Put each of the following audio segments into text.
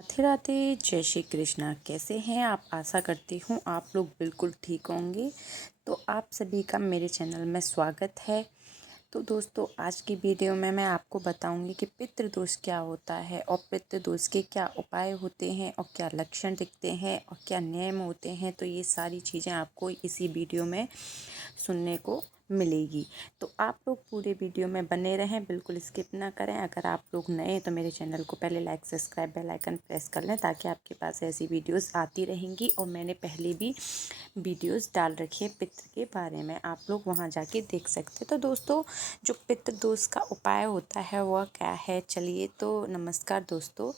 राधे राधे, जय श्री कृष्णा। कैसे हैं आप? आशा करती हूँ आप लोग बिल्कुल ठीक होंगे। तो आप सभी का मेरे चैनल में स्वागत है। तो दोस्तों, आज की वीडियो में मैं आपको बताऊंगी कि पितृदोष क्या होता है और पितृदोष के क्या उपाय होते हैं और क्या लक्षण दिखते हैं और क्या नियम होते हैं। तो ये सारी चीज़ें आपको इसी वीडियो में सुनने को मिलेगी। तो आप लोग पूरे वीडियो में बने रहें, बिल्कुल स्किप ना करें। अगर आप लोग नए हैं तो मेरे चैनल को पहले like, subscribe, bell icon press कर लें ताकि आपके पास ऐसी वीडियोस आती रहेंगी। और मैंने पहले भी वीडियोस डाल रखी है पितृ के बारे में, आप लोग वहां जाके देख सकते हैं। तो दोस्तों, जो पितृदोष का उपाय होता है वह क्या है? चलिए, तो नमस्कार दोस्तों,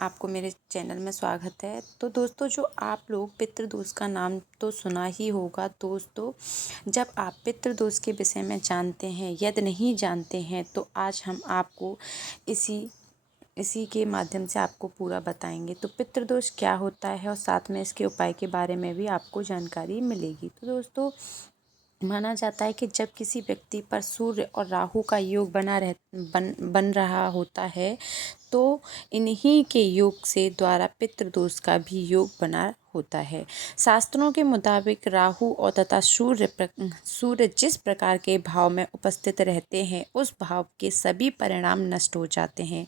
आपको मेरे चैनल में स्वागत है। तो दोस्तों, जो आप लोग पितृदोष का नाम तो सुना ही होगा दोस्तों। जब आप पितृदोष के विषय में जानते हैं, यदि नहीं जानते हैं, तो आज हम आपको इसी के माध्यम से आपको पूरा बताएंगे। तो पितृदोष क्या होता है और साथ में इसके उपाय के बारे में भी आपको जानकारी मिलेगी। तो दोस्तों, माना जाता है कि जब किसी व्यक्ति पर सूर्य और राहु का योग बन रहा होता है, तो इन्हीं के योग से द्वारा पितृदोष का भी योग बना होता है। शास्त्रों के मुताबिक राहु और तथा सूर्य जिस प्रकार के भाव में उपस्थित रहते हैं, उस भाव के सभी परिणाम नष्ट हो जाते हैं।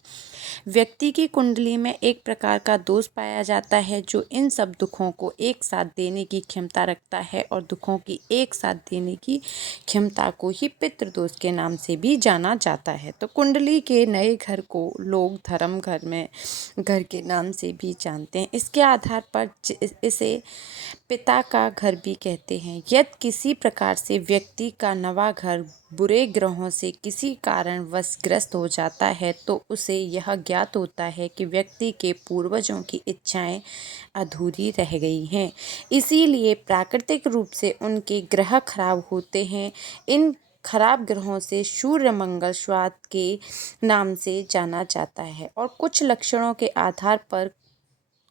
व्यक्ति की कुंडली में एक प्रकार का दोष पाया जाता है जो इन सब दुखों को एक साथ देने की क्षमता रखता है, और दुखों की एक साथ देने की क्षमता को ही पितृदोष के नाम से भी जाना जाता है। तो कुंडली के नए घर को लोग धर्म घर के नाम से भी जानते हैं। इसके आधार पर इसे पिता का घर भी कहते हैं। यदि किसी प्रकार से व्यक्ति का नवा घर बुरे ग्रहों से किसी कारणवश ग्रस्त हो जाता है, तो उसे यह ज्ञात होता है कि व्यक्ति के पूर्वजों की इच्छाएं अधूरी रह गई हैं, इसीलिए प्राकृतिक रूप से उनके ग्रह खराब होते हैं। इन खराब ग्रहों से सूर्य मंगल स्वाद के नाम से जाना जाता है, और कुछ लक्षणों के आधार पर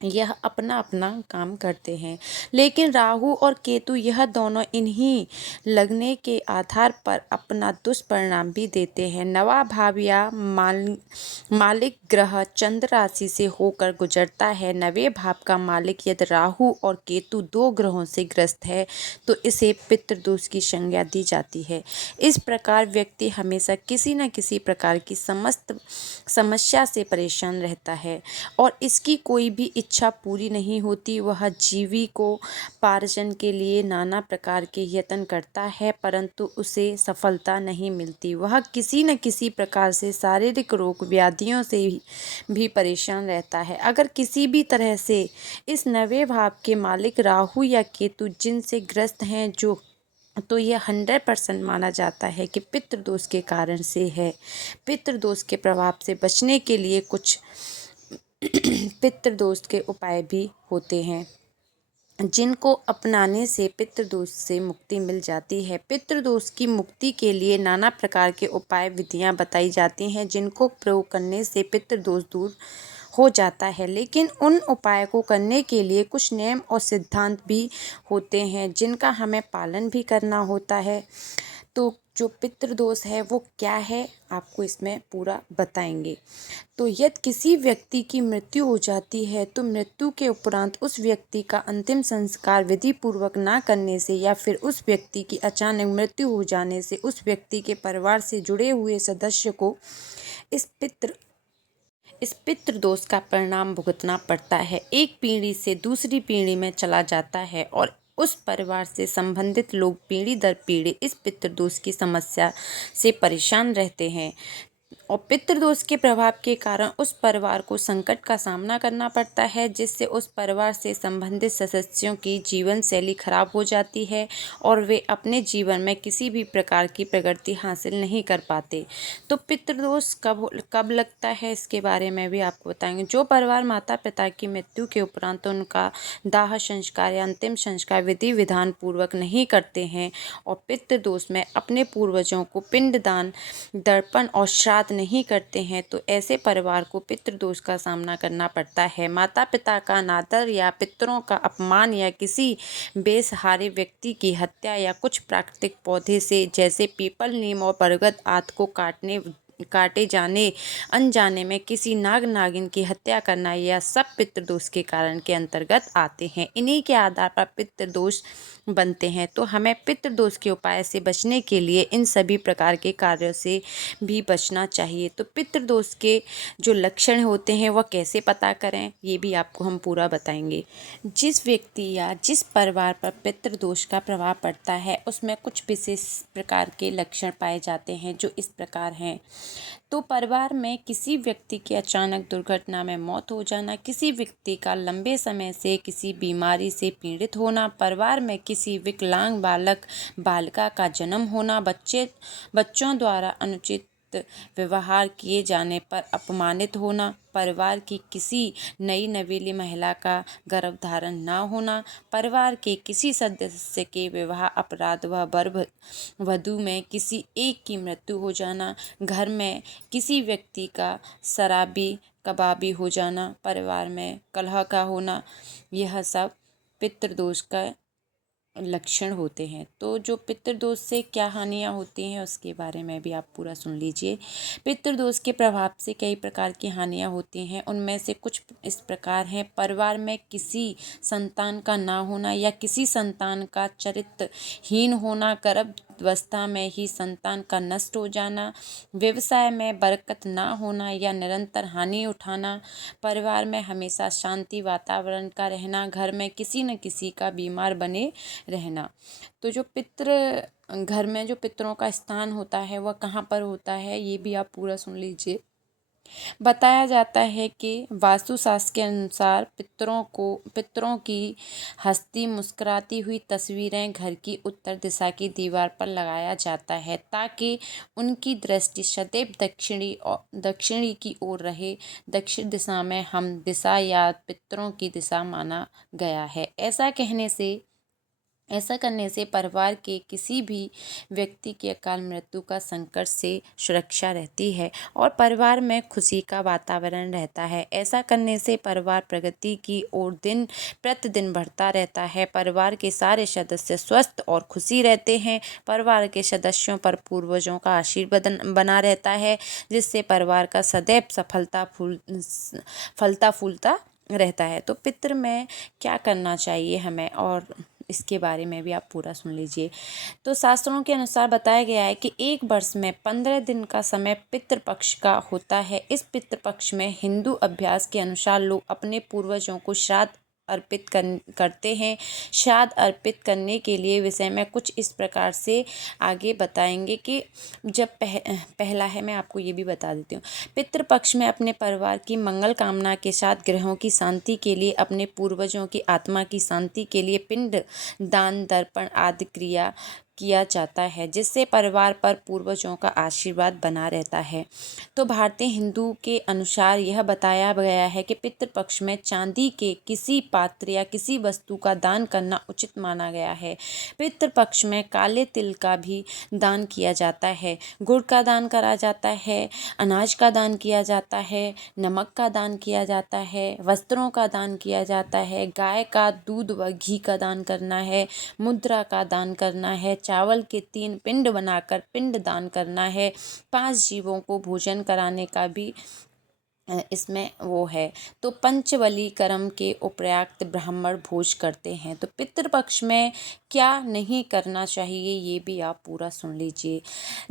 यह अपना अपना काम करते हैं। लेकिन राहु और केतु यह दोनों इन्हीं लगने के आधार पर अपना दुष्परिणाम भी देते हैं। नवा भाव या मालिक ग्रह चंद्र राशि से होकर गुजरता है। नवे भाव का मालिक यदि राहु और केतु दो ग्रहों से ग्रस्त है, तो इसे पितृदोष की संज्ञा दी जाती है। इस प्रकार व्यक्ति हमेशा किसी न किसी प्रकार की समस्या से परेशान रहता है और इसकी कोई भी इच्छा पूरी नहीं होती। वह जीविकोपार्जन के लिए नाना प्रकार के यत्न करता है, परंतु उसे सफलता नहीं मिलती। वह किसी न किसी प्रकार से शारीरिक रोग व्याधियों से भी परेशान रहता है। अगर किसी भी तरह से इस नवे भाव के मालिक राहु या केतु जिनसे ग्रस्त हैं, तो यह 100% माना जाता है कि पितृदोष के कारण से है। पितृदोष के प्रभाव से बचने के लिए कुछ पितृदोष के उपाय भी होते हैं, जिनको अपनाने से पितृदोष से मुक्ति मिल जाती है। पितृदोष की मुक्ति के लिए नाना प्रकार के उपाय विधियां बताई जाती हैं, जिनको प्रयोग करने से पितृदोष दूर हो जाता है। लेकिन उन उपाय को करने के लिए कुछ नियम और सिद्धांत भी होते हैं, जिनका हमें पालन भी करना होता है। तो जो पितृदोष है वो क्या है, आपको इसमें पूरा बताएंगे। तो यदि किसी व्यक्ति की मृत्यु हो जाती है, तो मृत्यु के उपरांत उस व्यक्ति का अंतिम संस्कार विधि पूर्वक ना करने से, या फिर उस व्यक्ति की अचानक मृत्यु हो जाने से उस व्यक्ति के परिवार से जुड़े हुए सदस्य को इस पितृदोष का परिणाम भुगतना पड़ता है। एक पीढ़ी से दूसरी पीढ़ी में चला जाता है, और उस परिवार से संबंधित लोग पीढ़ी दर पीढ़ी इस पितृदोष की समस्या से परेशान रहते हैं, और पितृदोष के प्रभाव के कारण उस परिवार को संकट का सामना करना पड़ता है, जिससे उस परिवार से संबंधित सदस्यों की जीवन शैली खराब हो जाती है और वे अपने जीवन में किसी भी प्रकार की प्रगति हासिल नहीं कर पाते। तो पितृदोष कब लगता है, इसके बारे में भी आपको बताएंगे। जो परिवार माता पिता की मृत्यु के उपरांत उनका दाह संस्कार या अंतिम संस्कार विधि विधान पूर्वक नहीं करते हैं और पितृदोष में अपने पूर्वजों को पिंडदान, दर्पण और श्राद्ध नहीं करते हैं, तो ऐसे परिवार को पितृदोष का सामना करना पड़ता है। माता पिता का अनादर या पितरों का अपमान या किसी बेसहारे व्यक्ति की हत्या या कुछ प्राकृतिक पौधे से जैसे पीपल, नीम और बरगद आदि को काटने काटे जाने, अनजाने में किसी नाग नागिन की हत्या करना, यह सब पितृदोष के कारण के अंतर्गत आते हैं। इन्हीं के आधार पर पितृदोष बनते हैं। तो हमें पितृदोष के उपाय से बचने के लिए इन सभी प्रकार के कार्यों से भी बचना चाहिए। तो पितृदोष के जो लक्षण होते हैं वह कैसे पता करें, ये भी आपको हम पूरा बताएंगे। जिस व्यक्ति या जिस परिवार पर पितृदोष का प्रभाव पड़ता है उसमें कुछ विशेष प्रकार के लक्षण पाए जाते हैं जो इस प्रकार हैं। तो परिवार में किसी व्यक्ति की अचानक दुर्घटना में मौत हो जाना, किसी व्यक्ति का लंबे समय से किसी बीमारी से पीड़ित होना, परिवार में किसी विकलांग बालक बालिका का जन्म होना, बच्चों द्वारा अनुचित व्यवहार किए जाने पर अपमानित होना, परिवार की किसी नई नवेली महिला का गर्भधारण न होना, परिवार के किसी सदस्य के विवाह अपराध व वर वधू में किसी एक की मृत्यु हो जाना, घर में किसी व्यक्ति का शराबी कबाबी हो जाना, परिवार में कलह का होना, यह सब पितृदोष का लक्षण होते हैं। तो जो पितृदोष से क्या हानियाँ होती हैं उसके बारे में भी आप पूरा सुन लीजिए। पितृदोष के प्रभाव से कई प्रकार की हानियाँ होती हैं। उनमें से कुछ इस प्रकार हैं। परिवार में किसी संतान का ना होना या किसी संतान का चरित्रहीन होना, गर्भावस्था में ही संतान का नष्ट हो जाना, व्यवसाय में बरकत ना होना या निरंतर हानि उठाना, परिवार में हमेशा शांति वातावरण का रहना, घर में किसी न किसी का बीमार बने रहना। तो जो घर में जो पितरों का स्थान होता है वह कहाँ पर होता है, ये भी आप पूरा सुन लीजिए। बताया जाता है कि वास्तुशास्त्र के अनुसार पितरों की हंसती मुस्कुराती हुई तस्वीरें घर की उत्तर दिशा की दीवार पर लगाया जाता है ताकि उनकी दृष्टि सदैव दक्षिणी की ओर रहे। दक्षिण दिशा में हम दिशा या पितरों की दिशा माना गया है। ऐसा करने से परिवार के किसी भी व्यक्ति की अकाल मृत्यु का संकट से सुरक्षा रहती है और परिवार में खुशी का वातावरण रहता है। ऐसा करने से परिवार प्रगति की ओर दिन प्रतिदिन बढ़ता रहता है। परिवार के सारे सदस्य स्वस्थ और खुशी रहते हैं। परिवार के सदस्यों पर पूर्वजों का आशीर्वाद बना रहता है जिससे परिवार का सदैव फलता फूलता रहता है। तो पितृ में क्या करना चाहिए हमें, और इसके बारे में भी आप पूरा सुन लीजिए। तो शास्त्रों के अनुसार बताया गया है कि एक वर्ष में 15 दिन का समय पितृपक्ष का होता है। इस पितृपक्ष में हिंदू अभ्यास के अनुसार लोग अपने पूर्वजों को श्राद्ध अर्पित करते हैं। श्राद्ध अर्पित करने के लिए विषय में कुछ इस प्रकार से आगे बताएंगे कि जब पहला है, मैं आपको ये भी बता देती हूँ। पितृपक्ष में अपने परिवार की मंगल कामना के साथ ग्रहों की शांति के लिए, अपने पूर्वजों की आत्मा की शांति के लिए पिंड दान दर्पण आदि क्रिया किया जाता है जिससे परिवार पर पूर्वजों का आशीर्वाद बना रहता है। तो भारतीय हिंदू के अनुसार यह बताया गया है कि पितृपक्ष में चांदी के किसी पात्र या किसी वस्तु का दान करना उचित माना गया है। पितृपक्ष में काले तिल का भी दान किया जाता है, गुड़ का दान करा जाता है, अनाज का दान किया जाता है, नमक का दान किया जाता है, वस्त्रों का दान किया जाता है, गाय का दूध व घी का दान करना है, मुद्रा का दान करना है, चावल के 3 पिंड बनाकर पिंड दान करना है, 5 जीवों को भोजन कराने का भी इसमें वो है। तो पंचबली कर्म के उपराक्त ब्राह्मण भोज करते हैं। तो पितृपक्ष में क्या नहीं करना चाहिए ये भी आप पूरा सुन लीजिए।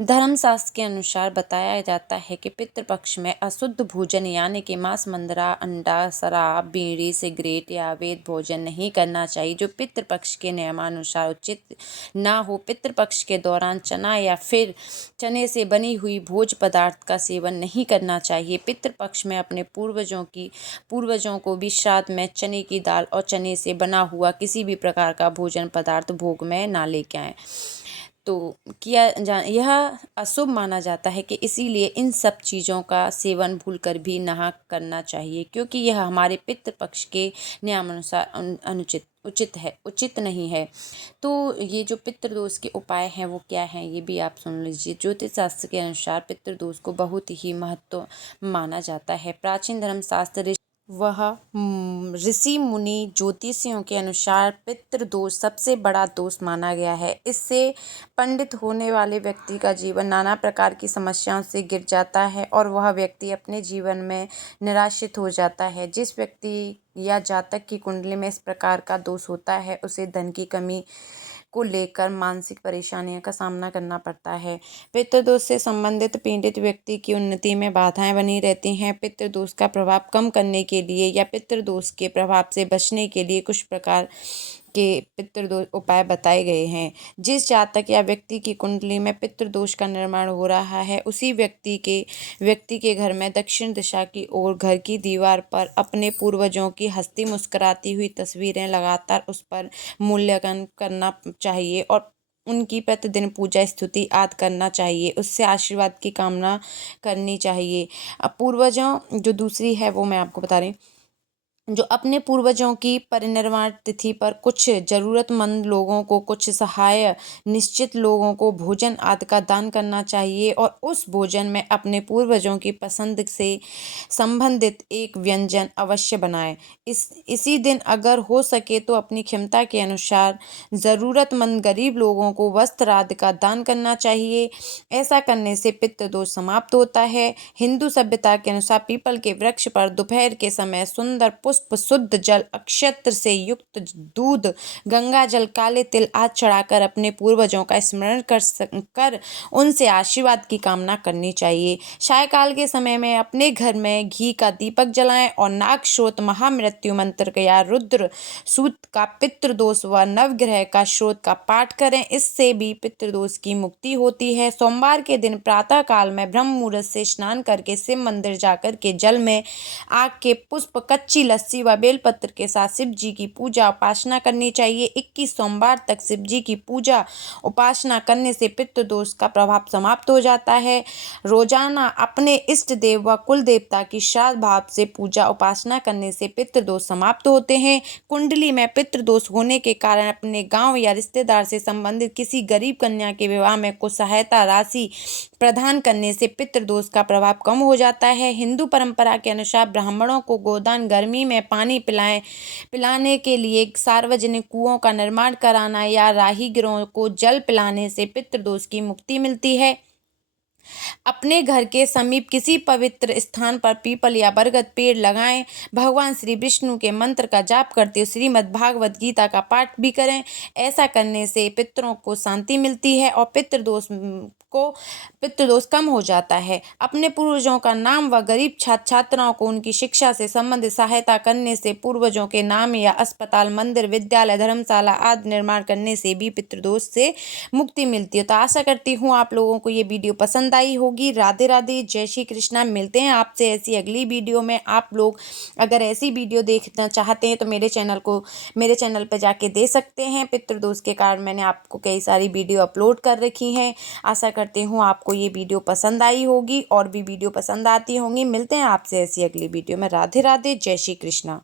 धर्मशास्त्र के अनुसार बताया जाता है कि पितृपक्ष में अशुद्ध भोजन यानी कि मांस, मंदरा, अंडा, शराब, बीड़ी, सिगरेट या अवैध भोजन नहीं करना चाहिए जो पितृपक्ष के नियमानुसार उचित ना हो। पितृपक्ष के दौरान चना या फिर चने से बनी हुई भोज पदार्थ का सेवन नहीं करना चाहिए। पितृपक्ष में अपने पूर्वजों को भी श्राद्ध में चने की दाल और चने से बना हुआ किसी भी प्रकार का भोजन पदार्थ भोग में ना लेके आएं। तो यह अशुभ माना जाता है कि इसीलिए इन सब चीज़ों का सेवन भूलकर भी ना करना चाहिए क्योंकि यह हमारे पितृपक्ष के नियमानुसार उचित नहीं है। तो ये जो पितृदोष के उपाय हैं वो क्या हैं ये भी आप सुन लीजिए। ज्योतिष शास्त्र के अनुसार पितृदोष को बहुत ही महत्व माना जाता है। प्राचीन धर्मशास्त्र वह ऋषि मुनि ज्योतिषियों के अनुसार पितृदोष सबसे बड़ा दोष माना गया है। इससे पंडित होने वाले व्यक्ति का जीवन नाना प्रकार की समस्याओं से घिर जाता है और वह व्यक्ति अपने जीवन में निराशित हो जाता है। जिस व्यक्ति या जातक की कुंडली में इस प्रकार का दोष होता है उसे धन की कमी को लेकर मानसिक परेशानियों का सामना करना पड़ता है। पितृदोष से संबंधित पीड़ित व्यक्ति की उन्नति में बाधाएं बनी रहती हैं। पितृदोष का प्रभाव कम करने के लिए या पितृदोष के प्रभाव से बचने के लिए कुछ प्रकार के पितृदोष उपाय बताए गए हैं। जिस जातक या व्यक्ति की कुंडली में पितृदोष का निर्माण हो रहा है उसी व्यक्ति के घर में दक्षिण दिशा की ओर घर की दीवार पर अपने पूर्वजों की हंसती मुस्कुराती हुई तस्वीरें लगातार उस पर मूल्यांकन करना चाहिए और उनकी प्रतिदिन पूजा स्तुति आदि करना चाहिए। उससे आशीर्वाद की कामना करनी चाहिए। अब पूर्वजों जो दूसरी है वो मैं आपको बता रही हूँ। जो अपने पूर्वजों की परिनिर्वाण तिथि पर कुछ जरूरतमंद लोगों को, कुछ सहाय निश्चित लोगों को भोजन आदि का दान करना चाहिए और उस भोजन में अपने पूर्वजों की पसंद से संबंधित एक व्यंजन अवश्य बनाएं। इसी दिन अगर हो सके तो अपनी क्षमता के अनुसार ज़रूरतमंद गरीब लोगों को वस्त्र आदि का दान करना चाहिए। ऐसा करने से पितृदोष समाप्त होता है। हिंदू सभ्यता के अनुसार पीपल के वृक्ष पर दोपहर के समय सुंदर पुष्प, शुद्ध जल, अक्षत्र से युक्त दूध, गंगा जल, काले तिल आदि चढ़ाकर अपने पूर्वजों का स्मरण कर उनसे आशीर्वाद की कामना करनी चाहिए। सायकाल के समय में अपने घर में घी का दीपक जलाएं और नागश्रोत, महामृत्यु मंत्र या रुद्र सूक्त का पितृदोष व नवग्रह का श्रोत का पाठ करें। इससे भी पितृदोष की मुक्ति होती है। सोमवार के दिन प्रातः काल में ब्रह्म मुहूर्त से स्नान करके शिव मंदिर जाकर के जल में आग के पुष्प, कच्ची लस्सी व बेलपत्र के साथ शिव जी की पूजा उपासना करनी चाहिए। 21 सोमवार तक शिव जी की पूजा उपासना करने से पितृदोष का प्रभाव समाप्त हो जाता है। रोजाना अपने इष्ट देव व कुल देवता की श्रद्धा भाव से पूजा उपासना करने से पितृदोष समाप्त होते हैं। कुंडली में पितृदोष होने के कारण अपने गांव या रिश्तेदार से संबंधित किसी गरीब कन्या के विवाह में कुछ सहायता राशि प्रदान करने से पितृदोष का प्रभाव कम हो जाता है। हिंदू परंपरा के अनुसार ब्राह्मणों को गोदान, गर्मी में पानी पिलाने के लिए सार्वजनिक कुओं का निर्माण कराना या राहगीरों को जल पिलाने से पितृदोष की मुक्ति मिलती है। अपने घर के समीप किसी पवित्र स्थान पर पीपल या बरगद पेड़ लगाएं। भगवान श्री विष्णु के मंत्र का जाप करते हुए श्रीमद् भागवत गीता का पाठ भी करें। ऐसा करने से पितरों को शांति मिलती है और पितृदोष कम हो जाता है। अपने पूर्वजों का नाम व गरीब छात्र छात्राओं को उनकी शिक्षा से संबंधित सहायता करने से, पूर्वजों के नाम या अस्पताल, मंदिर, विद्यालय, धर्मशाला आदि निर्माण करने से भी पितृदोष से मुक्ति मिलती है। तो आशा करती हूँ आप लोगों को ये वीडियो पसंद आई होगी। राधे राधे, जय श्री कृष्णा। मिलते हैं आपसे ऐसी अगली वीडियो में। आप लोग अगर ऐसी वीडियो देखना चाहते हैं तो मेरे चैनल पर जाके दे सकते हैं। पितृदोष के कारण मैंने आपको कई सारी वीडियो अपलोड कर रखी हैं। आशा करती हूँ आपको ये वीडियो पसंद आई होगी और भी वीडियो पसंद आती होंगी। मिलते हैं आपसे ऐसी अगली वीडियो में। राधे राधे, जय श्री कृष्णा।